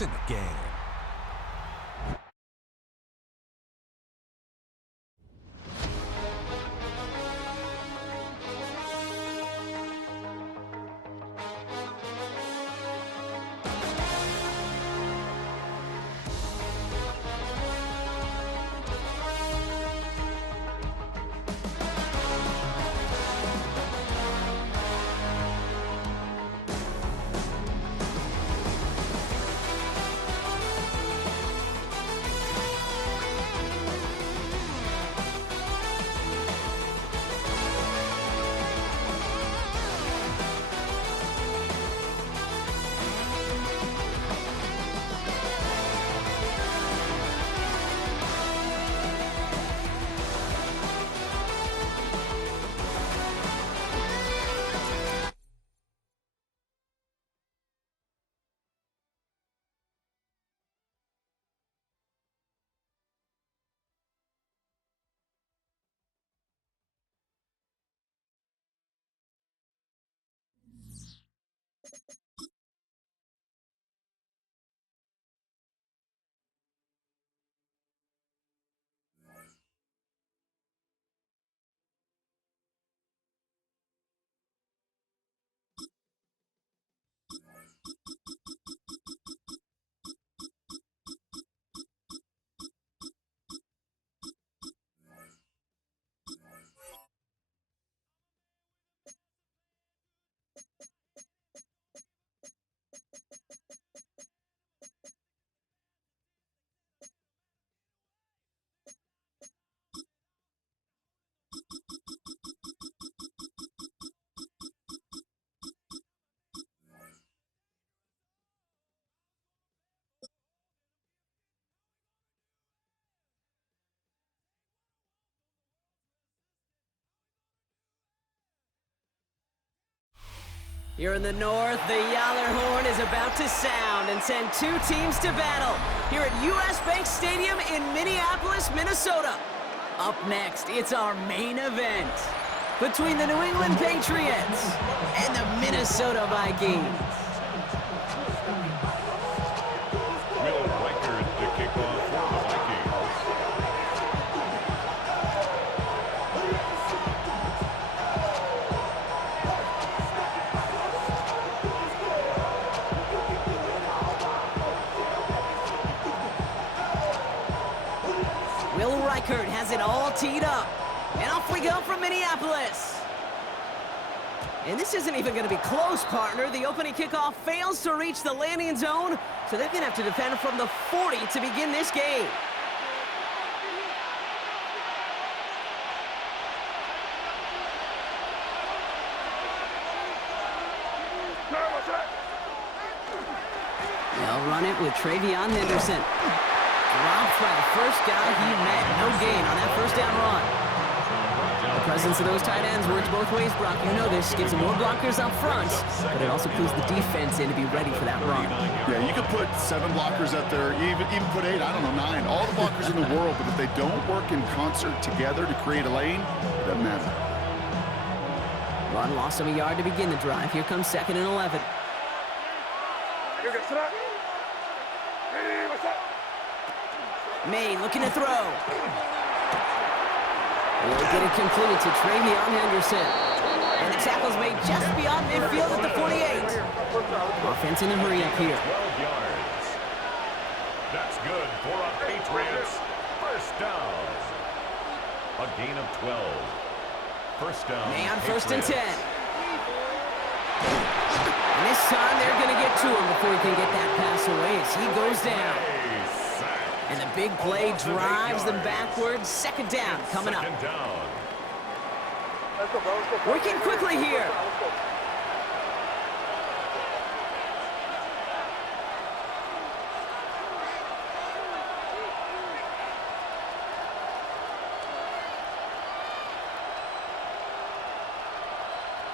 It's in the game. Here in the north, the Yaller horn is about to sound and send two teams to battle here at US Bank Stadium in Minneapolis, Minnesota. Up next, it's our main event between the New England Patriots and the Minnesota Vikings. Will Reichert to kick off for the Vikings. Will Reichert has it all teed up. And off we go from Minneapolis. And this isn't even going to be close, partner. The opening kickoff fails to reach the landing zone, so they're going to have to defend from the 40 to begin this game. They'll run it with Travion Henderson. Dropped by the first guy he met. No gain on that first down run. The presence of those tight ends works both ways, Brock. You know this. Gives them more blockers up front, but it also clues the defense in to be ready for that run. Yeah, you could put 7 blockers out there, even put 8, I don't know, 9. All the blockers in the world, but if they don't work in concert together to create a lane, it doesn't matter. Run lost him a yard to begin the drive. Here comes 2nd and 11. May looking to throw. Will get it completed to Travion Henderson. And the tackle's made just beyond midfield at the 48. Offense in the hurry up here. 12 yards. That's good for a Patriots first down. A gain of 12. First down. May on 1st and Patriots. 10. And this time they're going to get to him before he can get that pass away as he goes down. And the big play drives them backwards. 2nd down coming up. Second down. Working quickly here.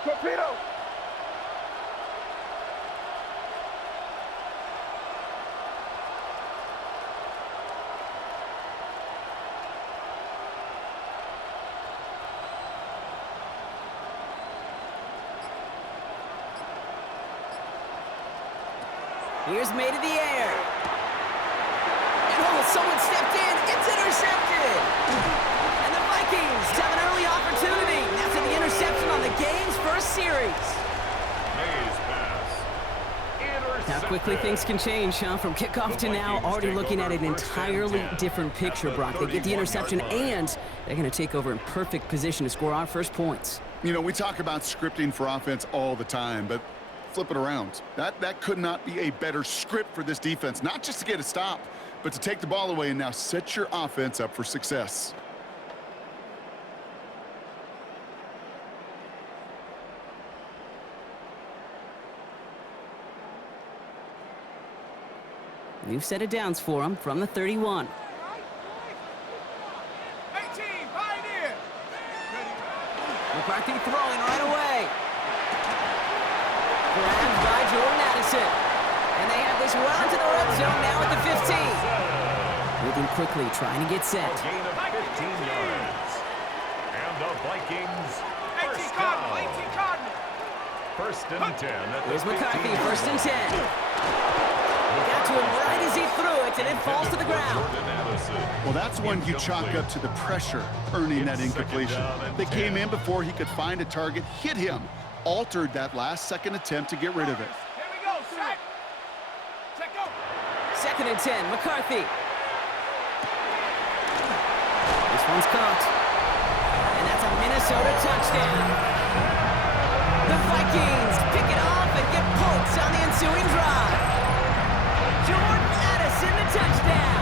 Torpedo! Here's May to the air. And oh, someone stepped in. It's intercepted. And the Vikings have an early opportunity after the interception on the game's first series. May's pass. How quickly things can change, huh? From kickoff to now, already looking at an entirely different picture, Brock. They get the interception, and they're going to take over in perfect position to score our first points. You know, we talk about scripting for offense all the time, but flip it around. That could not be a better script for this defense, not just to get a stop, but to take the ball away and now set your offense up for success. New set of downs for him from the 31. 18, Pioneer! McCarthy throwing right away. Grabbed by Jordan Addison. And they have this well into the red zone now at the 15. Moving quickly, trying to get set. A gain of 15 yards. And the Vikings 18 first Cardinal, down. 18 Cardinal! First and 10 at the Here's 15 McCarthy, yard first and 10. Got to him right as he threw it, and it falls to the ground. Well, that's when you chalk up to the pressure earning that incompletion. They came in before he could find a target, hit him, altered that last-second attempt to get rid of it. Here we go, set! Check go! Second and 10, McCarthy. This one's caught. And that's a Minnesota touchdown. The Vikings pick it off and get points on the ensuing drive. Jordan Addison, the touchdown.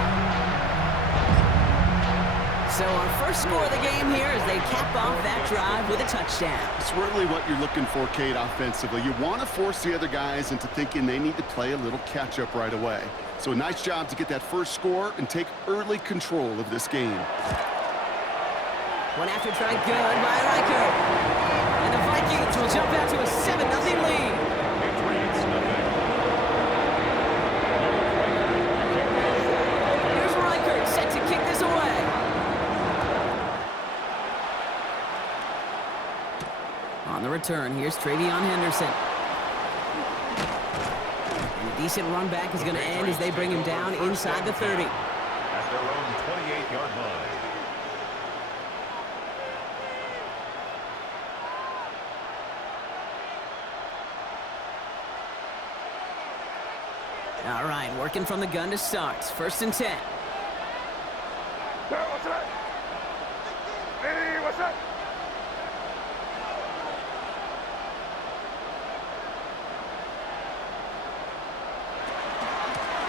So our first score of the game here as they cap off that drive with a touchdown. It's really what you're looking for, Kate, offensively. You want to force the other guys into thinking they need to play a little catch-up right away. So a nice job to get that first score and take early control of this game. One after try good by Riker. And the Vikings will jump out to a 7-0 lead. Here's Riker set to kick this away. On the return, here's Travion Henderson. And a decent run back is going to end as they bring him down inside the 30. At their own 28-yard line. All right, working from the gun to start. First and 10. What's up? Hey, what's up?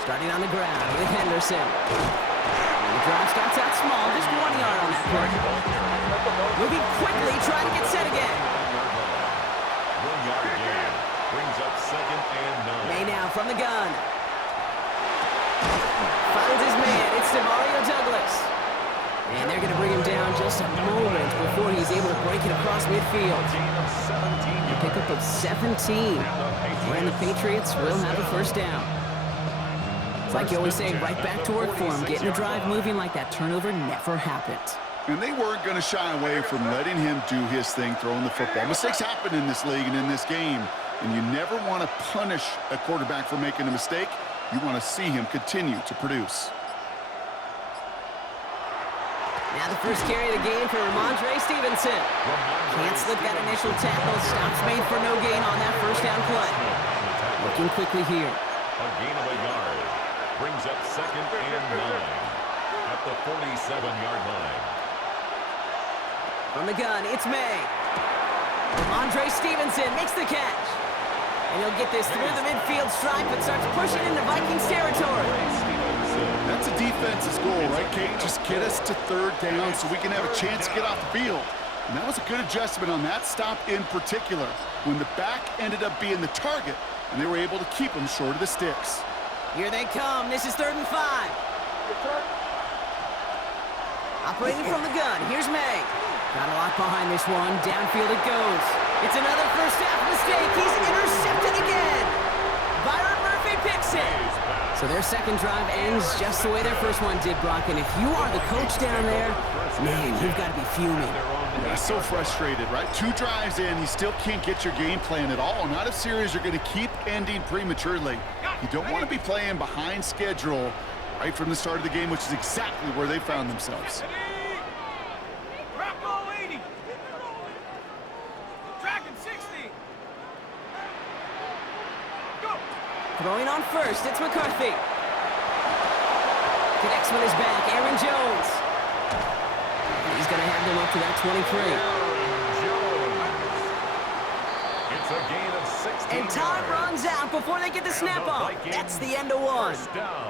Starting on the ground with Henderson. And the drive starts out small, just 1 yard on that play. Moving quickly, trying to get set again. 1 yard gain. Brings up second and 9. May now from the gun. Finds his man. It's Demario Douglas. And they're going to bring him down just a moment before he's able to break it across midfield. Gain of 17 A yards. pickup of 17. And the Patriots will have a first down. It's like you always say, right back to work for him. Getting the drive moving like that turnover never happened. And they weren't going to shy away from letting him do his thing, throwing the football. Mistakes happen in this league and in this game, and you never want to punish a quarterback for making a mistake. You want to see him continue to produce. Now the first carry of the game for Ramondre Stevenson. Can't slip that initial tackle. Stops made for no gain on that first down play. Looking quickly here. A gain of a yard. Brings up second and 9 at the 47-yard line. From the gun, it's May. Ramondre Stevenson makes the catch. And he'll get this through the midfield stripe and starts pushing into Vikings territory. That's a defense's goal, right, Kate? Just get us to third down so we can have a chance to get off the field. And that was a good adjustment on that stop in particular, when the back ended up being the target, and they were able to keep him short of the sticks. Here they come. This is 3rd and 5. Operating from the gun. Here's May. Got a lot behind this one. Downfield it goes. It's another first half mistake. He's intercepted again. Byron Murphy picks it. So So their second drive ends just the way their first one did, Brock. And if you are the coach down there, man, you've got to be fuming. Yeah, so frustrated, right? 2 drives in, you still can't get your game plan at all. Not a series you're going to keep ending prematurely. You don't want to be playing behind schedule right from the start of the game, which is exactly where they found themselves. Bravo 80. Dragon 60. Go. Throwing on first, it's McCarthy. The next one is back, Aaron Jones. He's going to have them up to that 23. It's a gain of 16 And time yards. runs out before they get the snap off. That's the end of one.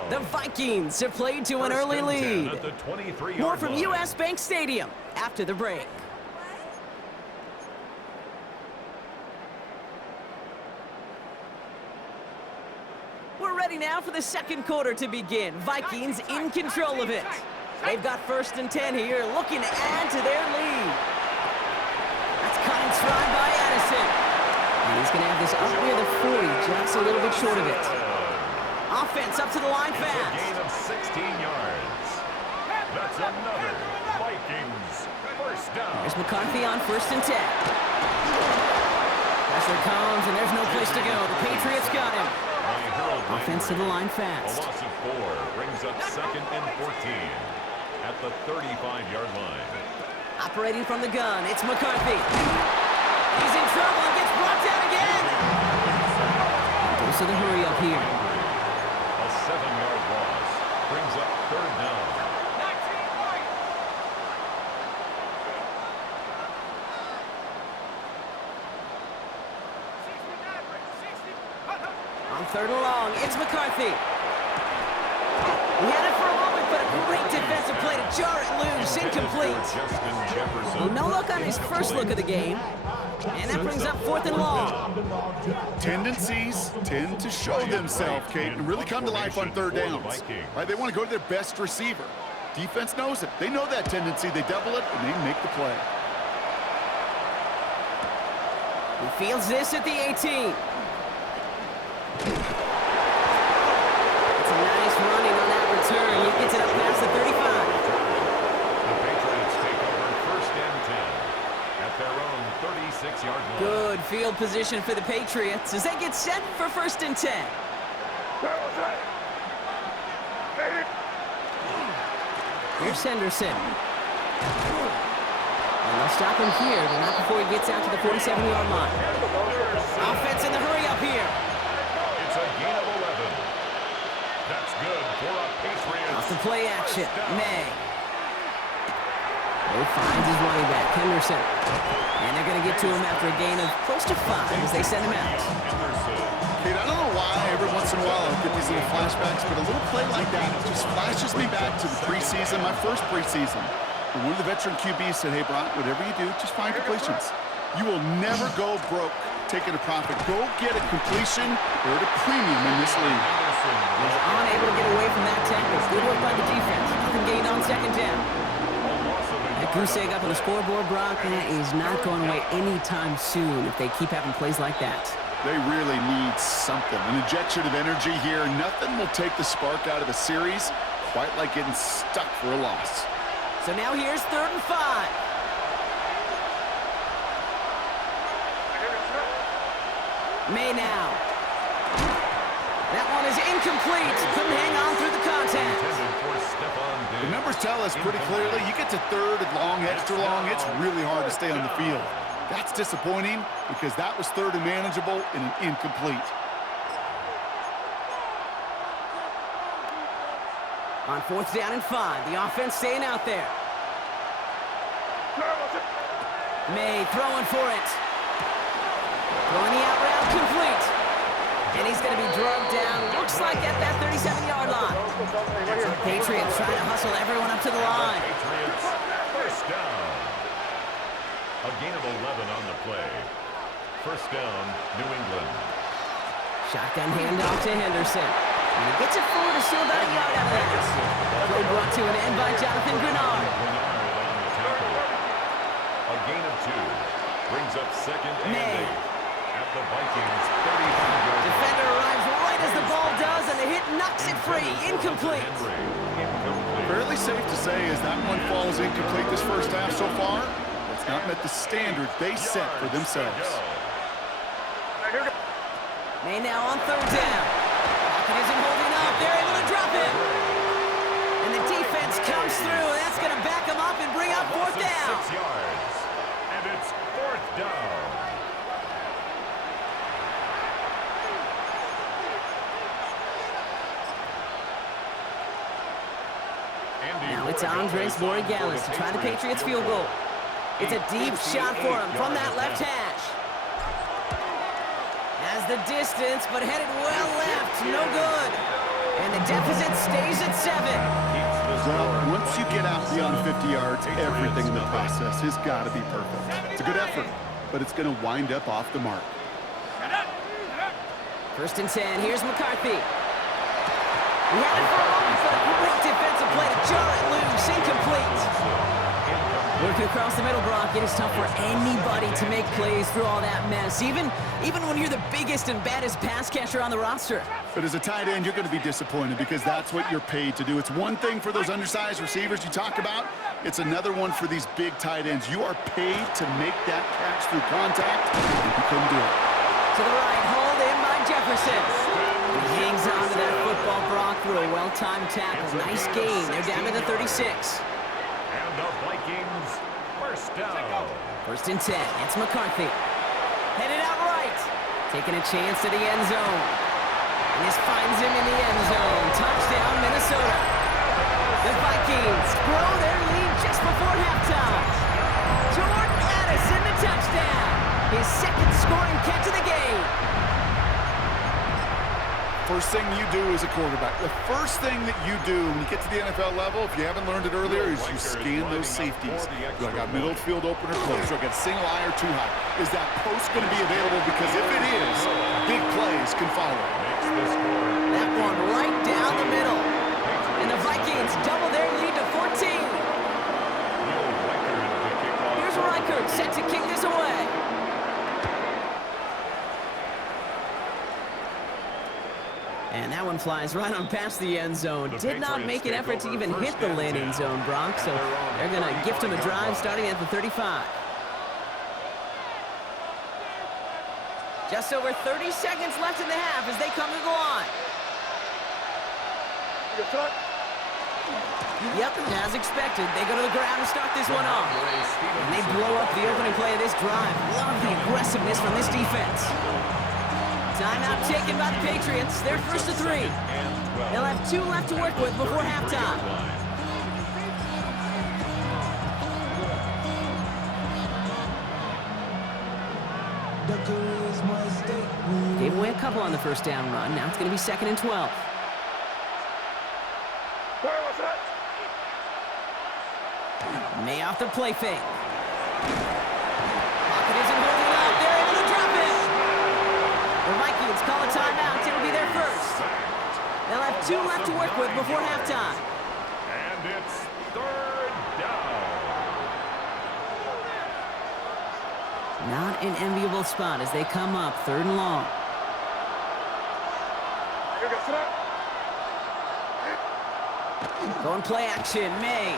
The Vikings have played to an early lead. At the 23-yard More from line. U.S. Bank Stadium after the break. We're ready now for the second quarter to begin. Vikings in control of it. They've got 1st and 10 here, looking to add to their lead. That's cut and stride by Addison. And he's going to have this up near the 40, just a little bit short of it. Offense up to the line It's a fast. gain of 16 yards. That's another Vikings first down. There's McCarthy on 1st and 10. Pressure comes, and there's no place to go. The Patriots got him. Offense to the line A fast. loss of 4 brings up 2nd and 14 at the 35-yard line. Operating from the gun, it's McCarthy. He's in trouble and gets brought down again. Goes to the hurry up here. A 7-yard loss brings up 3rd down. 19 right. On 3rd and long, it's McCarthy. He had it for a moment, but a great defensive play to jar it loose. Incomplete. Justin Jefferson. Well, no look on his first look of the game. And that brings up 4th and long. Tendencies tend to show themselves, Kate, and really come to life on 3rd downs. Right? They want to go to their best receiver. Defense knows it. They know that tendency. They double it, and they make the play. He fields this at the 18. It's a nice running on that return. He gets it up past the 35. The Patriots take over 1st and 10 at their own 36-yard line. Good field position for the Patriots as they get set for 1st and 10. Here's Henderson. And they'll stop him here, but not before he gets out to the 47-yard line. Offense in the hurry up here. It's a gain of 11. That's good for a Patriots. Off the play action, May. He finds his running back, Henderson. And they're going to get to him after a gain of close to 5 as they send him out. Kate, I don't know why every once in a while I get these little flashbacks, but a little play like that just flashes me back to the preseason, my first preseason. And one of the veteran QBs said, hey, Brock, whatever you do, just find completions. You will never go broke taking a profit. Go get a completion. They're at a premium in this league. He's unable to get away from that tackle. Good work by the defense. Nothing gained on 2nd down. That goose egg up on the scoreboard, Brock, that is not going away anytime soon if they keep having plays like that. They really need something. An injection of energy here. Nothing will take the spark out of a series quite like getting stuck for a loss. So now here's 3rd and 5. May now. That one is incomplete. Couldn't hang on through the contact. The numbers tell us pretty clearly, you get to 3rd and long, extra long, it's really hard to stay on the field. That's disappointing because that was 3rd and manageable and an incomplete. On 4th down and 5, the offense staying out there. May throwing for it. Throwing the out route complete. And he's going to be drugged down, looks like at that 37-yard line. Patriots trying to hustle everyone up to the line. Patriots first down. A gain of 11 on the play. First down, New England. Shotgun handoff to Henderson. And he gets it forward to steal about a yard out of that. Play brought to an end by Jonathan Grenard. Grenard on the tackle. A gain of 2 brings up 2nd and 8 at the Vikings 35-yard line. Defender arrives right as the ball does, and the hit knocks it free. incomplete. Fairly safe to say as that one falls incomplete this first half so far, it's not met the standard they set for themselves. May now on third down. Pocket isn't holding up. They're able to drop him. And the defense comes through, and that's going to back them up and bring up fourth down. 6 yards. And it's fourth down. Now it's Andres Borregales to try the Patriots field goal. It's a deep shot for him from that left hash. Has the distance, but headed well left. No good. And the deficit stays at 7. Well, once you get out beyond 50 yards, everything in the process has got to be perfect. It's a good effort, but it's going to wind up off the mark. First and 10. Here's McCarthy. He had it for a moment, but a great defensive play to jar it loose. Incomplete. Working across the middle, Brock, it is tough for anybody to make plays through all that mess, even when you're the biggest and baddest pass catcher on the roster. But as a tight end, you're going to be disappointed because that's what you're paid to do. It's one thing for those undersized receivers you talk about. It's another one for these big tight ends. You are paid to make that catch through contact, and you couldn't do it. To the right, hauled in by Jefferson. He hangs on to that football, Brock, through a well-timed tackle. Nice gain. They're down to the 36. And the Vikings first down. First and 10. It's McCarthy. Headed out right. Taking a chance to the end zone. And this finds him in the end zone. Touchdown, Minnesota. The Vikings grow their lead just before halftime. Jordan Addison, the touchdown. His second scoring catch of the game. First thing you do as a quarterback, the first thing that you do when you get to the NFL level, if you haven't learned it earlier, is you scan those safeties. Do I got middle field open or close? Do I got single eye or too high? Is that post going to be available? Because if it is, big plays can follow. That one right down the middle. And the Vikings double their lead to 14. Here's Reichert set to kick this away. And that one flies right on past the end zone. Did not make an effort to even hit the landing zone, Brock, so they're going to gift him a drive starting at the 35. Just over 30 seconds left in the half as they come to the line. Yep, as expected, they go to the ground to start this one off. And they blow up the opening play of this drive. Love the aggressiveness from this defense. Timeout taken by the Patriots. They're first to 3. They'll have 2 left to work with before halftime. Gave away a couple on the first down run. Now it's going to be 2nd and 12. May off the play fake. Pocket isn't holding up. They're able to drop it. The Vikings call a timeout. It'll be their first. They'll have 2 left to work with before halftime. And it's third down. Not an enviable spot as they come up 3rd and long. Going play action, May.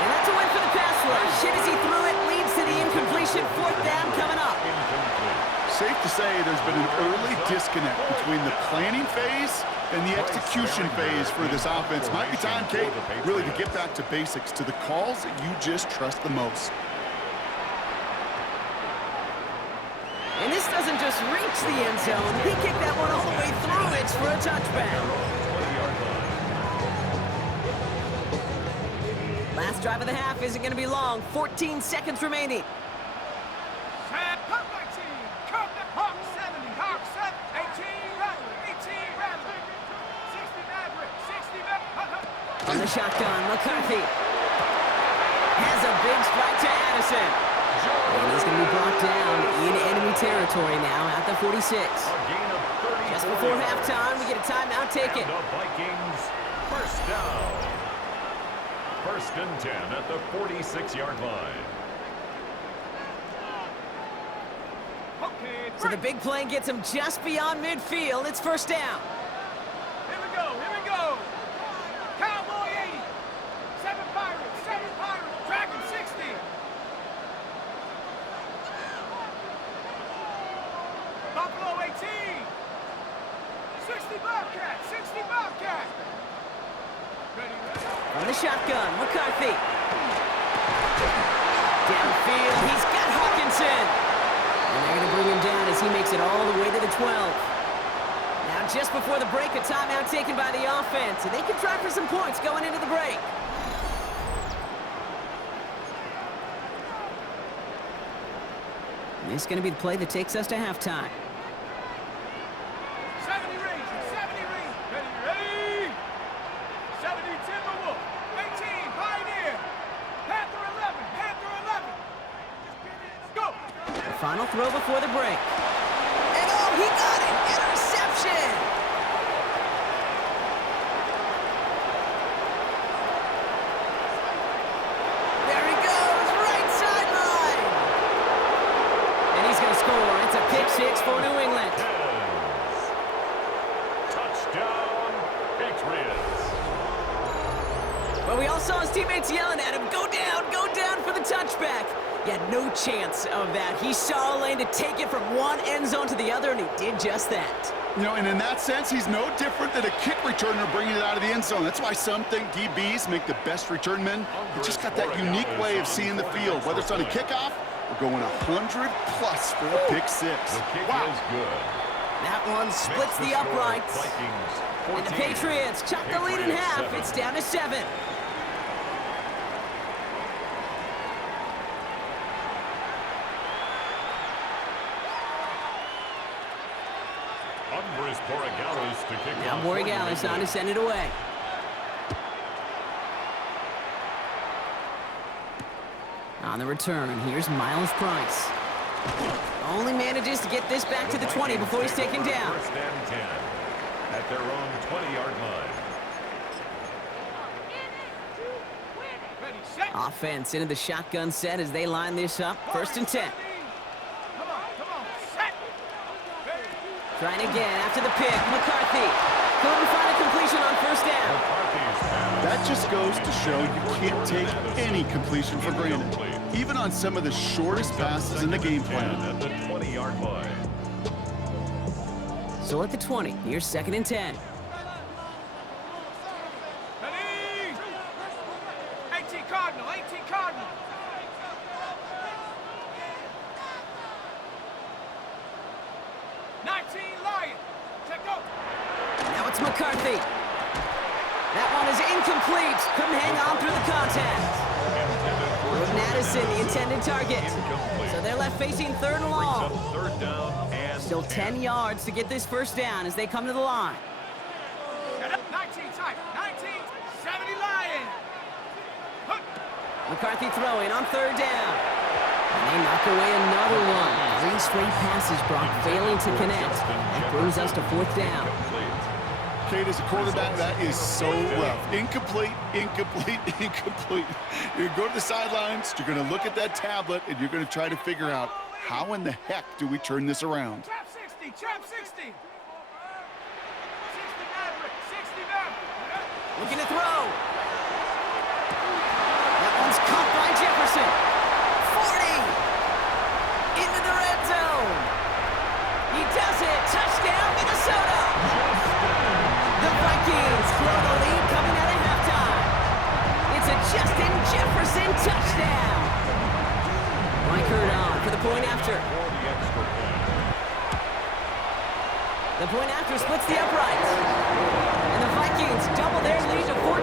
And that's a win for the pass rush. Hit as he threw it, leads to the incompletion. 4th down coming up. Safe to say there's been an early disconnect between the planning phase and the execution phase for this offense. Might be time, Kate, really to get back to basics, to the calls that you just trust the most. And this doesn't just reach the end zone. He kicked that one all the way through. It's for a touchback. Last drive of the half isn't going to be long. 14 seconds remaining. Hawk 19, Hawk 70, Hawk 18, 18, 60 Maverick, 60 Maverick. On the shotgun, McCarthy has a big strike to Addison. And he's going to be brought down in enemy territory now at the 46. Just before halftime, we get a timeout taken. The Vikings first down. 1st and 10 at the 46-yard line. So the big play gets him just beyond midfield. It's first down. Buffalo 18. 60 Bobcat. 60 Bobcat. Ready, ready. On the shotgun, McCarthy. Downfield, he's got Hawkinson. And they're going to bring him down as he makes it all the way to the 12. Now, just before the break, a timeout taken by the offense, and they can try for some points going into the break. And this is going to be the play that takes us to halftime. 70 Rangers. 70 Rangers. Ready, ready. 70 Timberwolf. 18 Pioneer. Panther 11. Panther 11. Go. The final throw before the break. And oh, he got it! Interception! There he goes, right sideline! And he's going to score. It's a pick six for New England. Touchdown, Patriots. But we all saw his teammates yelling at him, go down for the touchback. He had no chance of that. He saw a lane to take it from one end zone to the other, and he did just that. You know, and in that sense, he's no different than a kick returner bringing it out of the end zone. That's why some think DBs make the best return men. They just got that unique way of seeing the field, whether it's on a kickoff or going 100+ for a pick six. The kick is good. That one splits the uprights. And the Patriots chop the lead in half. It's down to 7. Now Borregales on to send it away. On the return, here's Miles Price. Only manages to get this back to the 20 before he's taken down. First and 10 at their own 20-yard line. Ready, set. Offense into the shotgun set as they line this up. First and 10. Come on, set. Ready. Trying again after the pick. McCarthy couldn't find a completion on first down. That just goes to show you can't take any completion for granted, even on some of the shortest passes in the game plan. At the 20-yard line. So at the 20, here's second and 10. Ready. 18 Cardinal. 18 Cardinal. Lion. Check go. Now it's McCarthy. That one is incomplete. Couldn't hang on through the contact. Jordan Addison, the intended target. So they're left facing third and long. Third down and Still 10 yards to get this first down as they come to the line. 19 tight. 19. 70 Lion. Hook. McCarthy throwing on third down. And they knock away another one. 3 straight passes, Brock failing to connect. That brings us to fourth down. Kate, as a quarterback, that is so rough. Incomplete, incomplete, incomplete. You're going to go to the sidelines, you're going to look at that tablet, and you're going to try to figure out how in the heck do we turn this around. Trap 60. Trap 60. 60 Maverick. 60 Maverick. Looking to throw. That one's caught by Jefferson. 40. Into the red zone. He does it. Touchdown, Minnesota. The Vikings throw the lead coming out of halftime. It's a Justin Jefferson touchdown. Reichert on for the point after. The point after splits the uprights. And the Vikings double their lead to 14.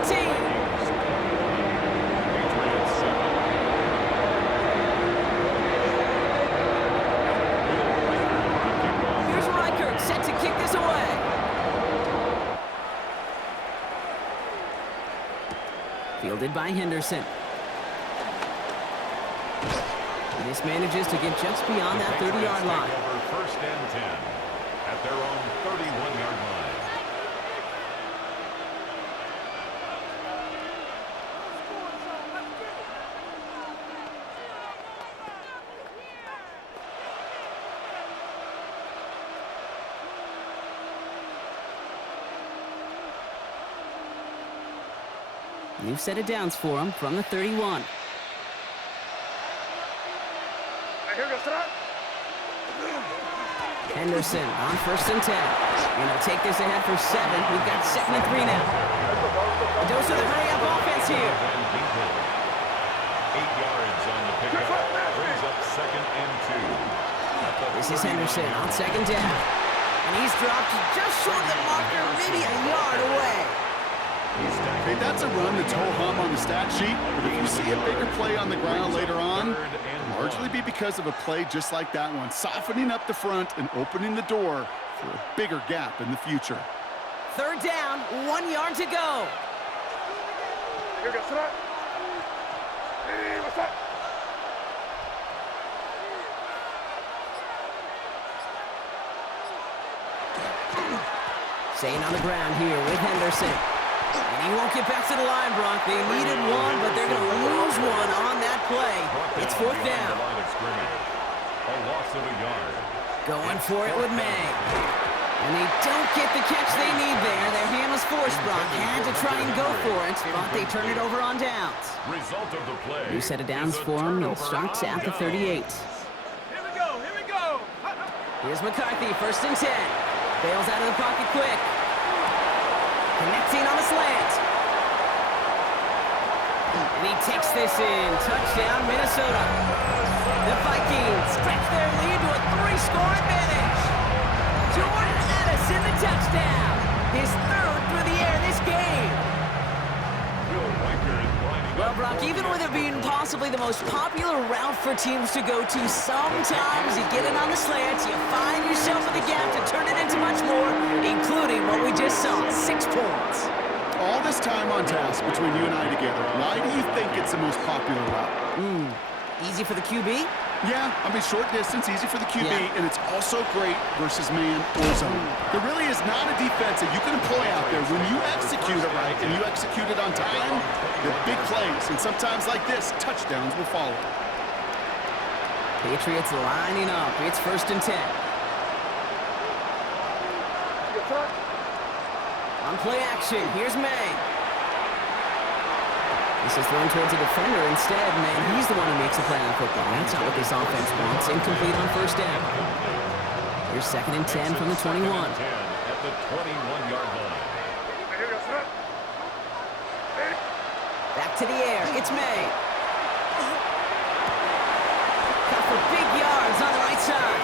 Here's Reichert set to kick this away. Fielded by Henderson. This manages to get just beyond that 30-yard line. First and 10 at their own 31-yard line. New set of downs for him from the 31. Henderson on 1st and 10. Gonna take this ahead for 7. We've got 2nd and 3 now. A dose of the hurry-up offense here. 8 yards on the pickup. Brings up 2nd and 2. This is Henderson on 2nd down. And he's dropped just short of the marker, maybe a yard away. Okay, that's a run that's ho-hum on the stat sheet, but if you see a bigger play on the ground later on, it'll largely be because of a play just like that one, softening up the front and opening the door for a bigger gap in the future. 3rd down, 1 yard to go. Here we go, sit up. Hey, what's up? Staying on the ground here with Henderson. And he won't get back to the line, Brock. They needed one, but they're going to lose one on that play. It's 4th down. A loss of a yard. Going for it with May. And they don't get the catch they need there. Their hand was forced, Brock. Had to try and go for it, but they turn it over on downs. Result of the play. New set of downs for him. It starts at the 38. Here we go, here we go. Here's McCarthy, 1st and 10. Bails out of the pocket quick. Connecting on the slant. And he takes this in. Touchdown, Minnesota. The Vikings stretch their lead to a 3-score advantage. Jordan Addison, the touchdown. His 3rd through the air this game. Well, Brock, even with it being possibly the most popular route for teams to go to, sometimes you get it on the slants, you find yourself with a gap to turn it into much more, including what we just saw, 6 points. All this time on task between you and I together, why do you think it's the most popular route? Easy for the QB? Yeah, I mean, short distance, easy for the QB, Yeah. and it's also great versus man or zone. There really is not a defense that you can employ out there. When you execute it right and you execute it on time, the big plays, and sometimes like this, touchdowns will follow. Patriots lining up. It's 1st and 10. On play action, here's May. This is thrown towards a defender instead, man. He's the one who makes a play on football. That's not what this offense wants. Incomplete on 1st down. Here's 2nd and 10 from the 21. At the 21-yard line. Here we go, sit up. Back to the air. It's May. Cut for big yards on the right side.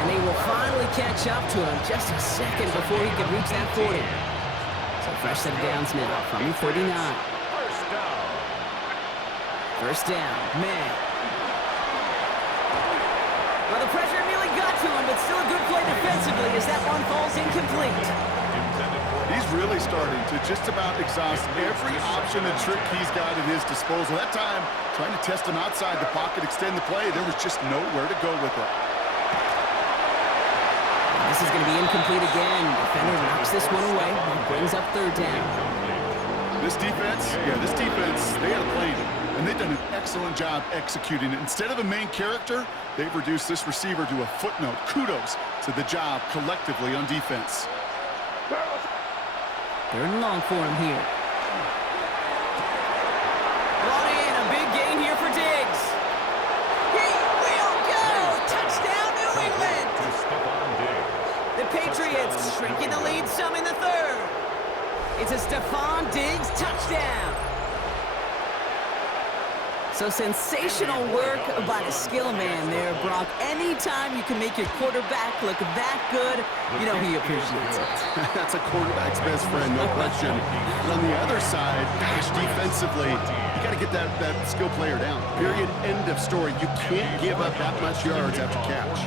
And they will finally catch up to him just a second before he could reach that 40. So fresh set of downs now from the 39. First down, May. Well, the pressure nearly got to him, but still a good play defensively as that one falls incomplete. He's really starting to just about exhaust every option and trick he's got at his disposal. That time, trying to test him outside the pocket, extend the play, there was just nowhere to go with it. This is going to be incomplete again. Defender knocks this one away and brings up 3rd down. This defense, they had a plan, and they've done an excellent job executing it. Instead of a main character, they've reduced this receiver to a footnote. Kudos to the job collectively on defense. 3rd and long for him here. Brought in, a big gain here for Diggs. He will go! Touchdown, New England! The Patriots shrinking the lead some in the 3rd. It's a Stephon Diggs touchdown. So sensational work by the skill man there, Brock. Anytime you can make your quarterback look that good, you know he appreciates it. That's a quarterback's best friend, no question. But on the other side, gosh, defensively, you got to get that skill player down. Period, end of story. You can't give up that much yards after catch.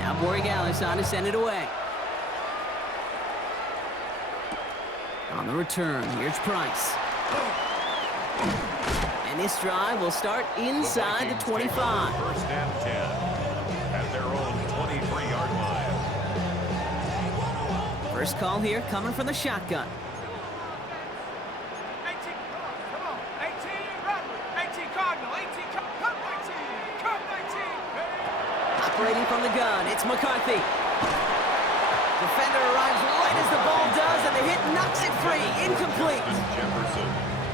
Now Borregales on to send it away. On the return, here's Price. And this drive will start inside the 25. 1st and 10 at their own 23-yard line. First call here coming from the shotgun. 18, come on. 18, run. 18, Cardinal. 18, cut 19. Cut 19. Operating from the gun, it's McCarthy. Defender arrives right as the ball does, and the hit knocks it free. Incomplete. Jefferson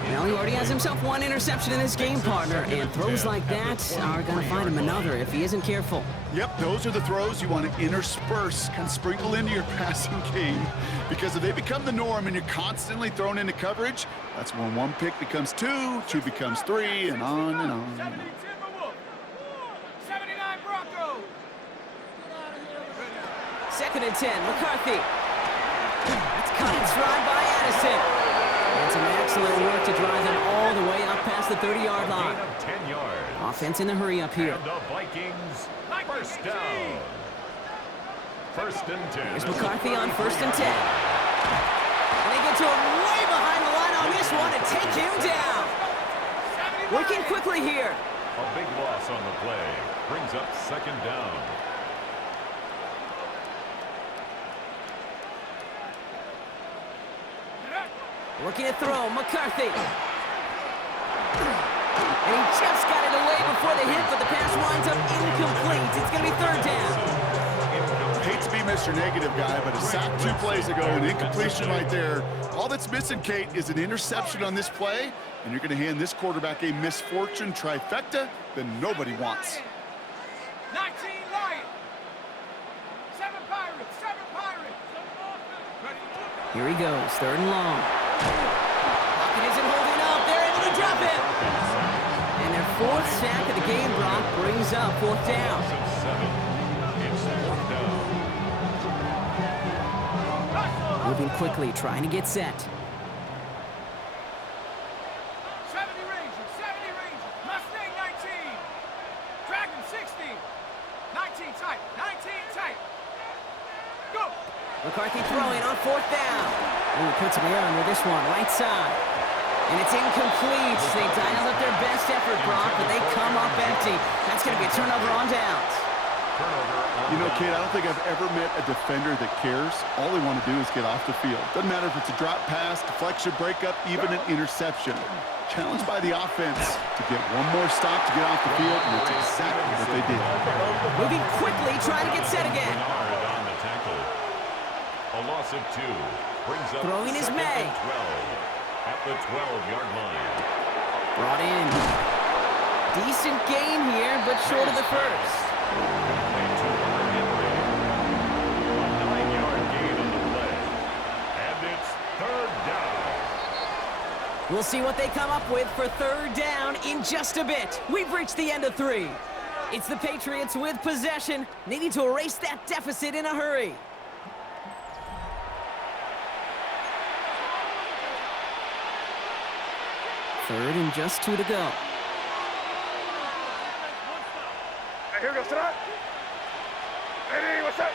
Well, he already has himself one interception in this game, partner, and throws like that are going to find him another if he isn't careful. Yep, those are the throws you want to intersperse, kind of sprinkle into your passing game, because if they become the norm and you're constantly thrown into coverage, that's when one pick becomes two, two becomes three, and on and on. 70 Timberwolves. 79 Broncos. 2nd and 10, McCarthy. It's cut and tried by Addison. And some excellent work to drive them all the way up past the 30-yard line. Gain of 10 yards. Offense in the hurry up here. And the Vikings, first down. 1st and 10. Here's McCarthy on 1st and 10. And they get to him way behind the line on this one and take him down. Working quickly here. A big loss on the play. Brings up 2nd down. Working to throw, McCarthy. And he just got it away before the hit, but the pass winds up incomplete. It's going to be 3rd down. Hate to be Mr. Negative guy, but a sack 2 plays ago, an incompletion right there. All that's missing, Kate, is an interception on this play, and you're going to hand this quarterback a misfortune trifecta that nobody wants. 19 Lions. 7 Pirates. 7 Pirates. Ready? Here he goes, 3rd and long. Pocket isn't holding up. They're able to drop him. And their 4th sack of the game, Brock, brings up 4th down. It's 4th down. Moving quickly, trying to get set. 70 Rangers. 70 Rangers. Mustang 19. Dragon 60. 19 tight. 19 tight. Go. McCarthy throwing on 4th down. Ooh, puts him in with this one, right side. And it's incomplete. They dialed up their best effort, Brock, but they come up empty. That's going to be a turnover on downs. You know, Kate, I don't think I've ever met a defender that cares. All they want to do is get off the field. Doesn't matter if it's a drop pass, deflection, breakup, even an interception. Challenged by the offense to get one more stop to get off the field, and that's exactly what they did. Moving quickly, trying to get set again. On the tackle. A loss of 2. Brings up Throwing is 2nd May. and 12 at the 12-yard line. Brought in. Decent gain here, but short of the first. Complete to Henry. A 9-yard gain on the play. And it's 3rd down. We'll see what they come up with for 3rd down in just a bit. We've reached the end of 3. It's the Patriots with possession, needing to erase that deficit in a hurry. Third and just 2 to go. Hey, here we go. Sit up. Ready? What's up?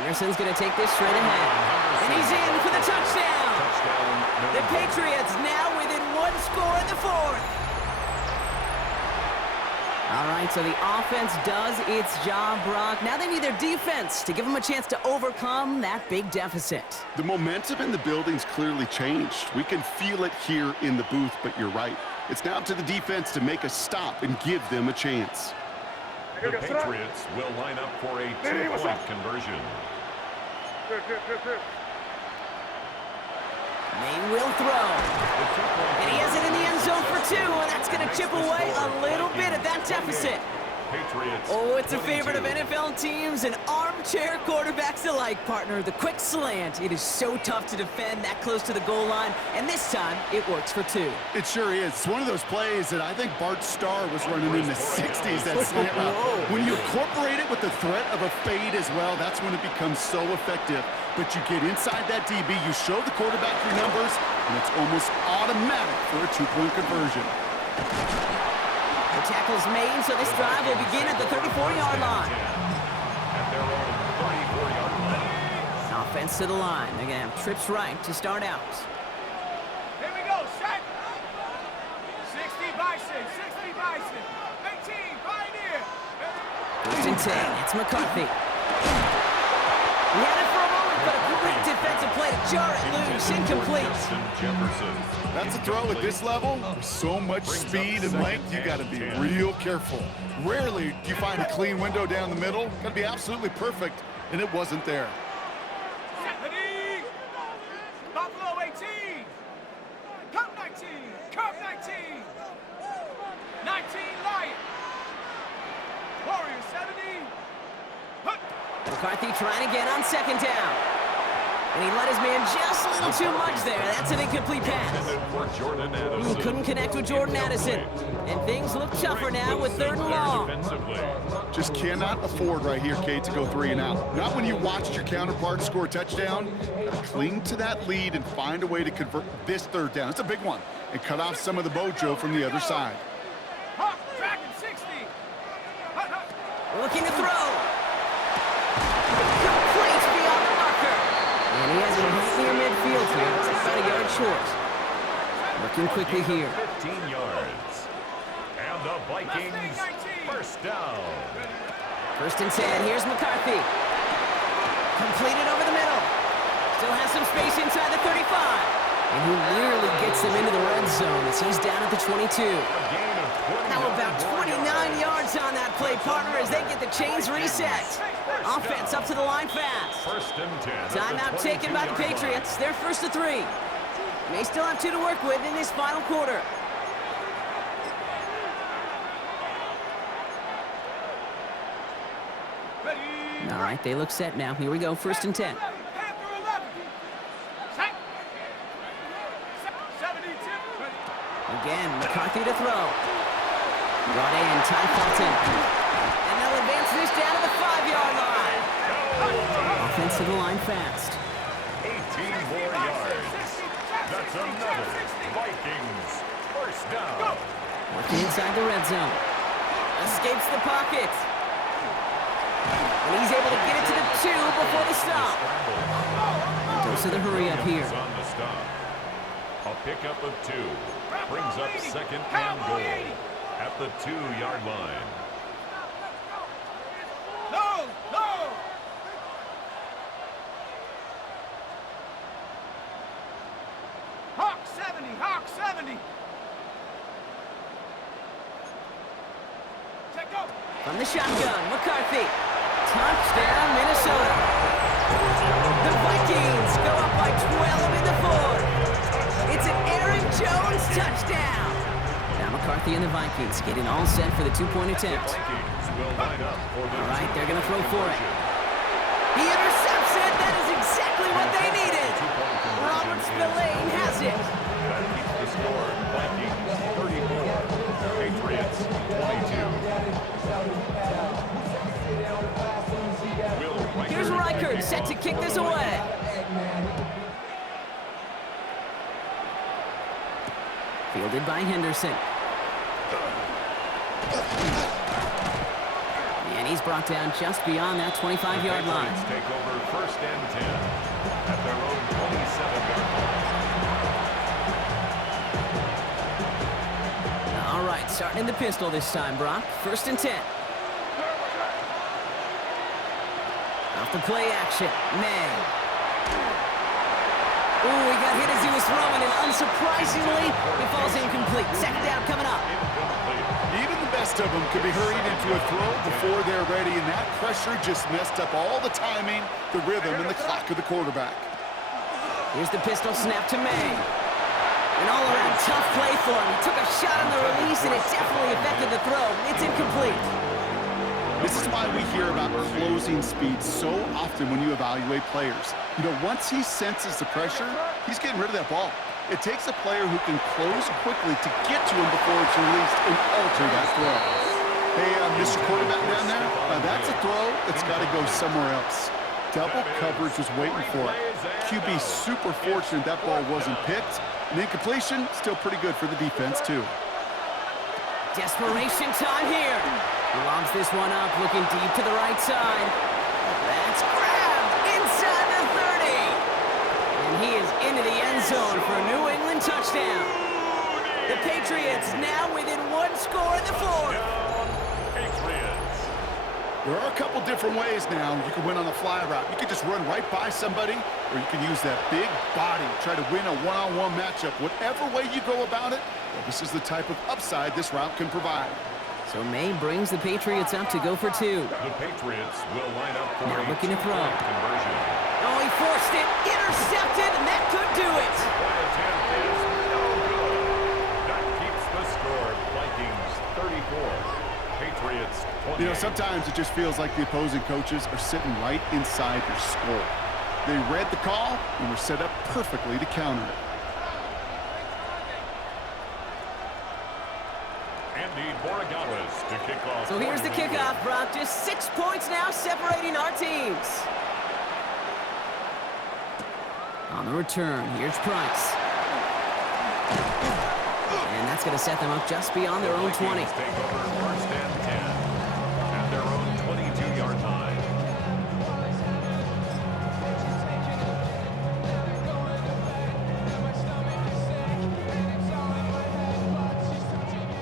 Anderson's going to take this straight ahead. And he's in for the touchdown. The Patriots now within 1 score in the 4th. All right, so the offense does its job, Brock. Now they need their defense to give them a chance to overcome that big deficit. The momentum in the building's clearly changed. We can feel it here in the booth, but you're right. It's now up to the defense to make a stop and give them a chance. The Patriots will line up for a 2-point conversion. They will throw. And he has it in the end zone for 2, and that's going to chip away a little bit at that deficit. Patriots. Oh, it's a favorite of NFL teams and armchair quarterbacks alike, partner. The quick slant. It is so tough to defend that close to the goal line, and this time it works for 2. It sure is. It's one of those plays that I think Bart Starr was running in the 60s, that slant route. When you incorporate it with the threat of a fade as well, that's when it becomes so effective. But you get inside that DB, you show the quarterback your numbers, and it's almost automatic for a 2-point conversion. The tackle's made, so this drive will begin at the 34-yard line. At their own 34-yard line. Offense to the line. They're going to have trips right to start out. Here we go. Set. 60 Bison. 60 Bison. 18 Pioneer. 1st and 10. It's McCarthy. He had it for a moment, but a great defensive play to jar it loose. Incomplete. That's a throw at this level. With so much speed and length, you got to be real careful. Rarely do you find a clean window down the middle. Got to be absolutely perfect, and it wasn't there. Warriors 70. Hut. McCarthy trying again on second down. And he let his man just a little too much there. That's an incomplete pass. He couldn't connect with Jordan Addison. And things look tougher now with 3rd and long. Just cannot afford right here, Kate, to go 3 and out. Not when you watched your counterpart score a touchdown. Cling to that lead and find a way to convert this 3rd down. It's a big one. And cut off some of the mojo from the other side. Hawk, tracking 60. Hut, hut. Looking to throw. Complete beyond the marker. And he has it right near midfield here. It's about a yard short. Working quickly here. 15 yards. And the Vikings, first down. 1st and 10. Here's McCarthy. Completed over the middle. Still has some space inside the 35. And he nearly gets them into the red zone as he's down at the 22. How about 29 yards on that play, partner, as they get the chains reset. Offense up to the line fast. 1st and 10. Timeout taken by the Patriots. They're 1st to 3. May still have 2 to work with in this final quarter. All right, they look set now. Here we go, 1st and 10. Again, McCarthy to throw. Brought in, Ty Felton. And they'll advance this down to the 5-yard line. Offense to the line fast. 18 more yards. That's another Vikings first down. Working inside the red zone. Escapes the pocket. And he's able to get it to the 2 before the stop. Goes to the hurry up here. On the stop. A pickup of 2. Brings up 2nd and goal at the 2-yard line. No, no. Hawk 70, Hawk 70. Check go. From the shotgun, McCarthy. Touchdown, Minnesota. The Vikings go up by 12 in the 4th. It's an Aaron Jones touchdown. Now McCarthy and the Vikings getting all set for the 2-point attempt. All right, they're going to throw for it. He intercepts it. That is exactly what they needed. Robert Spillane has it. That keeps the score. Vikings 34, Patriots 22. Here's Reichert set to kick this away. Fielded by Henderson. And he's brought down just beyond that 25-yard line. Take over 1st and 10 at their own 27-yard line. All right, starting in the pistol this time, Brock. 1st and 10. Off the play action, May. Ooh, he got hit as he was throwing, and unsurprisingly, he falls incomplete. 2nd down coming up. Even the best of them could be hurried into a throw before they're ready, and that pressure just messed up all the timing, the rhythm, and the clock of the quarterback. Here's the pistol snap to May. An all-around tough play for him. He took a shot on the release, and it definitely affected the throw. It's incomplete. This is why we hear about closing speed so often when you evaluate players. You know, once he senses the pressure, he's getting rid of that ball. It takes a player who can close quickly to get to him before it's released and alter that throw. Hey, Mr. Quarterback down there, that's a throw that's got to go somewhere else. Double coverage was waiting for it. QB super fortunate that ball wasn't picked. And incompletion, still pretty good for the defense, too. Desperation time here. He lobs this one up, looking deep to the right side. That's grabbed inside the 30. And he is into the end zone for a New England touchdown. The Patriots now within 1 score in the 4th. Patriots. There are a couple different ways now. You can win on the fly route. You can just run right by somebody, or you can use that big body, try to win a one-on-one matchup. Whatever way you go about it, well, this is the type of upside this route can provide. So May brings the Patriots up to go for 2. The Patriots will line up for Now a looking to throw. conversion. Oh, he forced it. Intercepted, and that could do it. That attempt is no good. That keeps the score. Vikings 34, Patriots 28. You know, sometimes it just feels like the opposing coaches are sitting right inside your skull. They read the call and were set up perfectly to counter it. To kick off. So here's the kickoff, Brock. Just 6 points now separating our teams. On the return, here's Price. And that's going to set them up just beyond their own 20. Take over first and 10 at their own 22-yard line.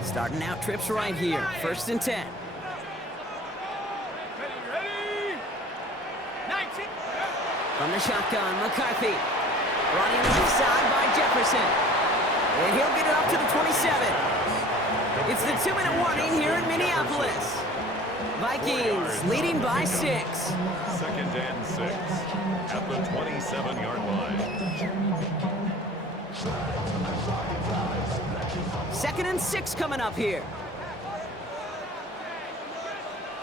Starting out trips right here. First and 10. Ready? 19. From the shotgun, McCarthy. Running left side by Jefferson. And he'll get it up to the 27. It's the 2-minute warning here in Minneapolis. Vikings leading by 6. Second and 6 at the 27-yard line. Second and 6 coming up here.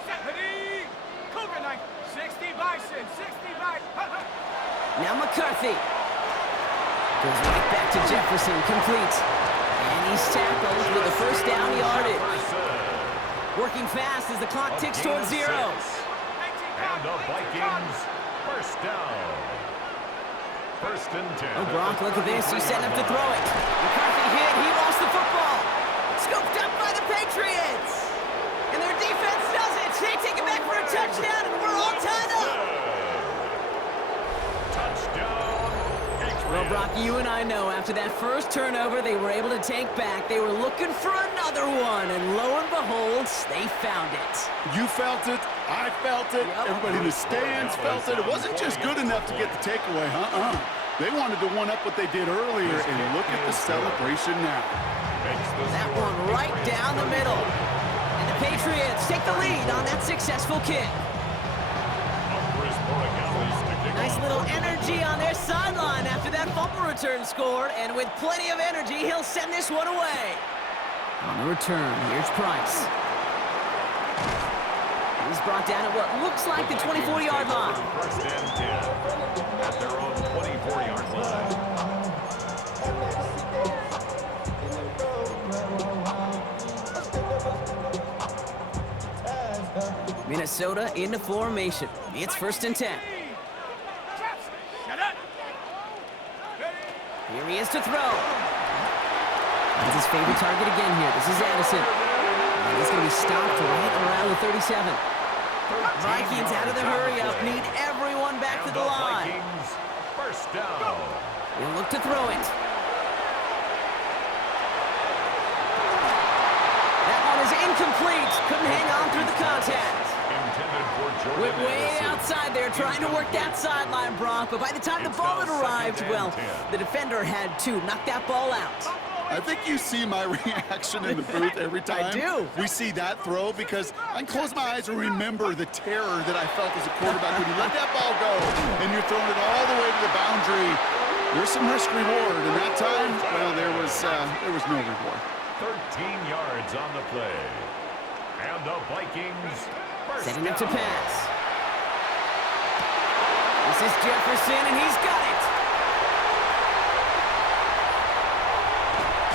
Ready? Cougar 9. 60 Bison. 60 Bison. Now McCarthy. Goes right back to Jefferson. Complete. And he's tackled with a first down yardage. Working fast as the clock ticks towards 0. And the Vikings first down. First and 10. Oh, Gronk, look at this. He's setting up to throw it. McCarthy hit. He lost the football. Scooped up by the Patriots. And their defense does it. They take it back for a touchdown, and we're all tied up. Touchdown, Patriots. Well, Brock, you and I know after that first turnover, they were able to take back. They were looking for another one, and lo and behold, they found it. You felt it. I felt it. Yep. Everybody in the stands felt it. It wasn't just good enough to get the takeaway, They wanted to one-up what they did earlier, and look at the celebration now. That one right down the middle. And the Patriots take the lead on that successful kick. Nice little energy on their sideline after that fumble return scored, and with plenty of energy, he'll send this one away. On the return, here's Price. He's brought down at what looks like the 24-yard line. First and 10 at their own 24-yard line. Minnesota into formation. It's first and 10. Shut up. Here he is to throw. That's his favorite target again here. This is Addison. And he's going to be stopped right around the 37. Vikings out of the hurry-up. Need everyone back to the line. Vikings first down. He'll look to throw it. That one is incomplete. Couldn't hang on through the contact. Went way outside there trying to work that sideline, Brock, but by the time the ball had arrived, well, the defender had to knock that ball out. I think you see my reaction in the booth every time I do. we see that throw, because I can close my eyes and remember the terror that I felt as a quarterback when you let that ball go and you're throwing it all the way to the boundary. There's some risk reward, and that time, well, there was no reward. 13 yards on the play. And the Vikings setting up to pass. This is Jefferson, and he's got it.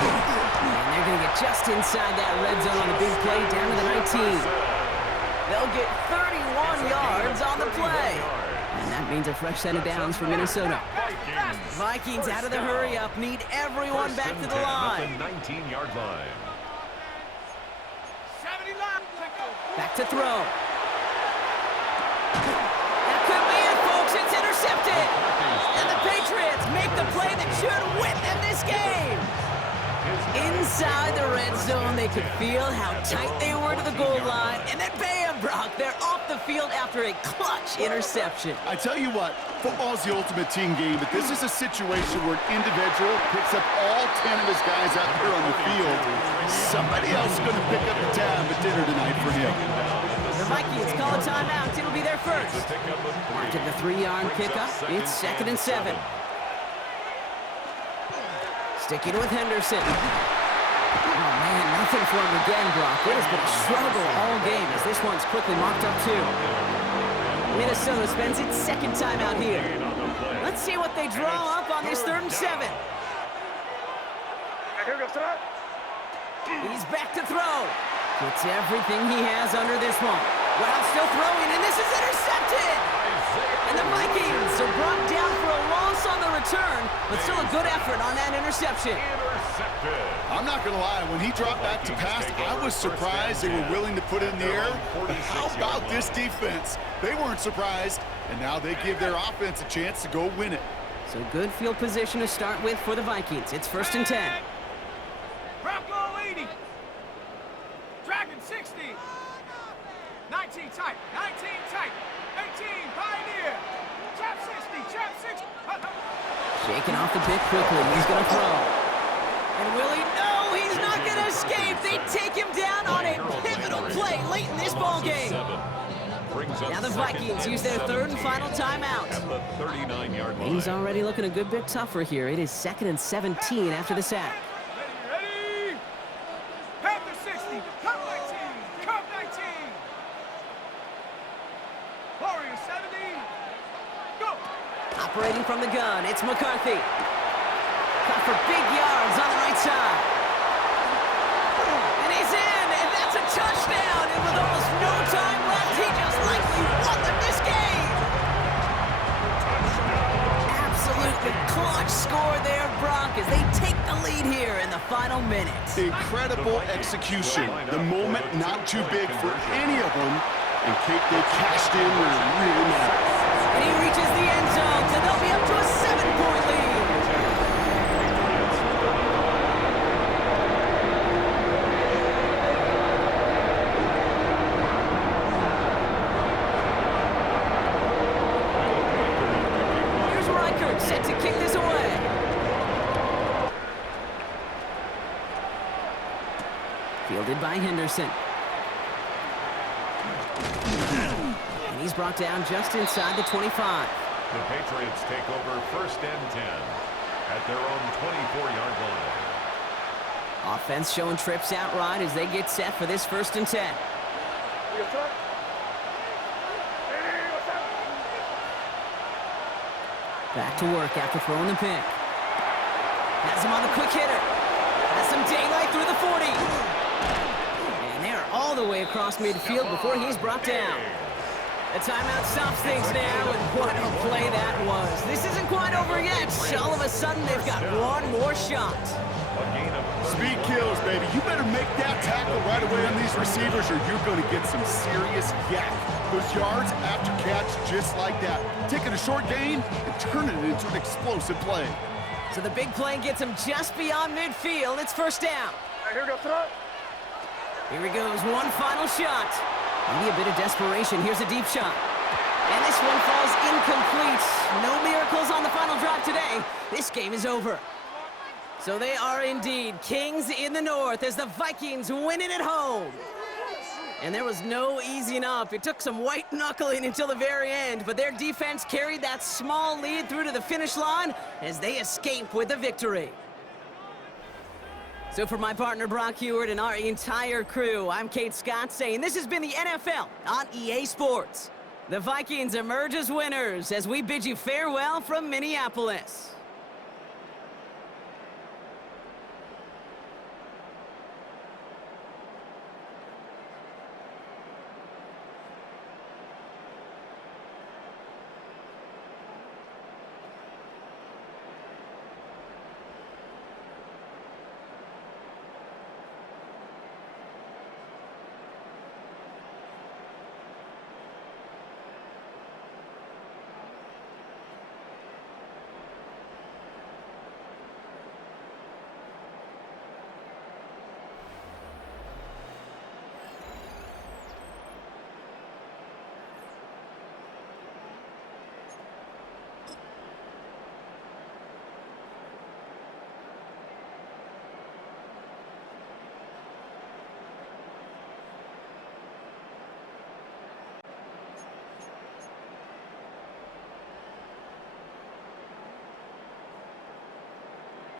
And they're going to get just inside that red zone on the big play, down to the 19. They'll get 31 yards on the play. And that means a fresh set of downs for Minnesota. Vikings out of the hurry-up, need everyone back to the line. At the 19-yard line. Back to throw. That could be it, folks. It's intercepted. And the Patriots make the play that should win them this game. Inside the red zone, they could feel how tight they were to the goal line. And then bam, Brock, they're off the field after a clutch interception. I tell you what, football's the ultimate team game, but this is a situation where an individual picks up all 10 of his guys out there on the field. Somebody else is going to pick up the tab at dinner tonight for him. The Vikings call a timeout. It'll be their first. After the 3-yard pickup, it's second and 7. Sticking with Henderson. Oh, man, nothing for him again, Brock. It has been a struggle all game as this one's quickly mopped up too. Minnesota spends its second time out here. Let's see what they draw up on this 3rd and 7. He's back to throw. Gets everything he has under this one. While still throwing, and this is intercepted! And the Vikings are brought down for a loss on the return, but still a good effort on that interception. I'm not going to lie, when he dropped back to pass, I was surprised they were willing to put it in the air. But how about this defense? They weren't surprised, and now they give their offense a chance to go win it. So good field position to start with for the Vikings. It's 1st and 10. Bronco 80. Dragon 60. 19 tight. 19 tight. 18 Pioneer. Trap 60. Trap 60. Shaking off the pick quickly. He's going to throw. And will he? No, he's not going to escape. They take him down on a pivotal play late in this ball game. Now the Vikings use their 3rd and final timeout. He's already looking a good bit tougher here. It is 2nd and 17 after the sack. Ready? Panther 60. Cup 19. Cup 19. Warrior 70. Go. Operating from the gun, it's McCarthy. Cut for big yards on the right side. And he's in, and that's a touchdown. And with almost no time left, he just like you won them this game. Absolutely clutch score there, Brock, as they take the lead here in the final minutes. Incredible execution. The moment not too big for any of them. And Kate, they cashed in where it really matters. And he reaches the end zone, so they'll be up to a 7-point lead. Here's Reichert set to kick this away. Fielded by Henderson. And he's brought down just inside the 25. The Patriots take over 1st and 10 at their own 24-yard line. Offense showing trips out right as they get set for this 1st and 10. Back to work after throwing the pick. Has him on the quick hitter. Has some daylight through the 40. And they're all the way across midfield before he's brought down. The timeout stops things now, and what a play that was. This isn't quite over yet. All of a sudden, they've got one more shot. Speed kills, baby. You better make that tackle right away on these receivers or you're going to get some serious yak. Those yards after catch just like that. Taking a short gain and turning it into an explosive play. So the big play gets him just beyond midfield. It's 1st down. Here we go, throw. Here he goes, one final shot. Maybe a bit of desperation. Here's a deep shot. And this one falls incomplete. No miracles on the final drive today. This game is over. So they are indeed kings in the north as the Vikings win it at home. And there was no easing up. It took some white knuckling until the very end, but their defense carried that small lead through to the finish line as they escape with the victory. So for my partner Brock Heward and our entire crew, I'm Kate Scott saying this has been the NFL on EA Sports. The Vikings emerge as winners as we bid you farewell from Minneapolis.